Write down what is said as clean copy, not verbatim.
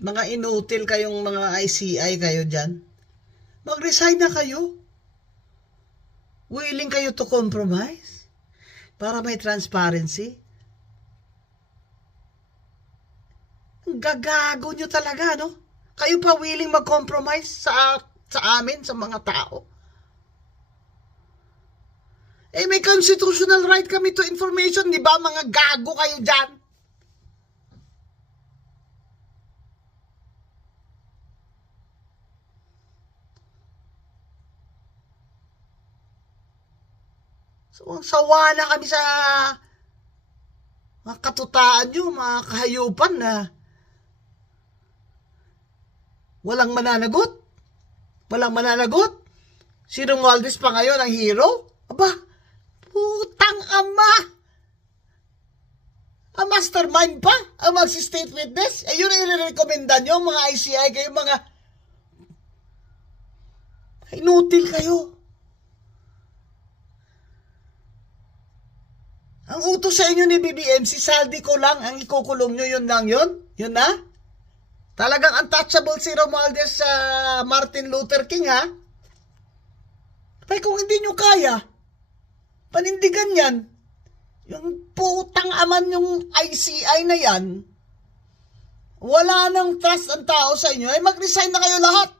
Mga inutil kayong mga ICI kayo dyan. Mag-resign na kayo. Willing kayo to compromise para may transparency. Ang gagago nyo talaga, no? Kayo pa willing mag-compromise sa amin, sa mga tao. Eh, may constitutional right kami to information, di ba? Mga gago kayo dyan. So, ang sawa na kami sa mga katutaan nyo, mga kahayupan na walang mananagot. Walang mananagot. Si Romualdez pa ngayon ang hero. Aba, putang ama. Ang mastermind pa ang magsi-state witness. Eh, yun ang i-recommenda nyo, mga ICI kayo, mga inutil kayo. Ang utos sa inyo ni BBM, si Saldi ko lang ang ikukulong nyo, yun lang yun? Yun na? Talagang untouchable si Romualdez sa Martin Luther King, ha? Pero kung hindi nyo kaya, panindigan yan. Yung putang aman yung ICI na yan, wala nang trust ang tao sa inyo, ay mag-resign na kayo lahat.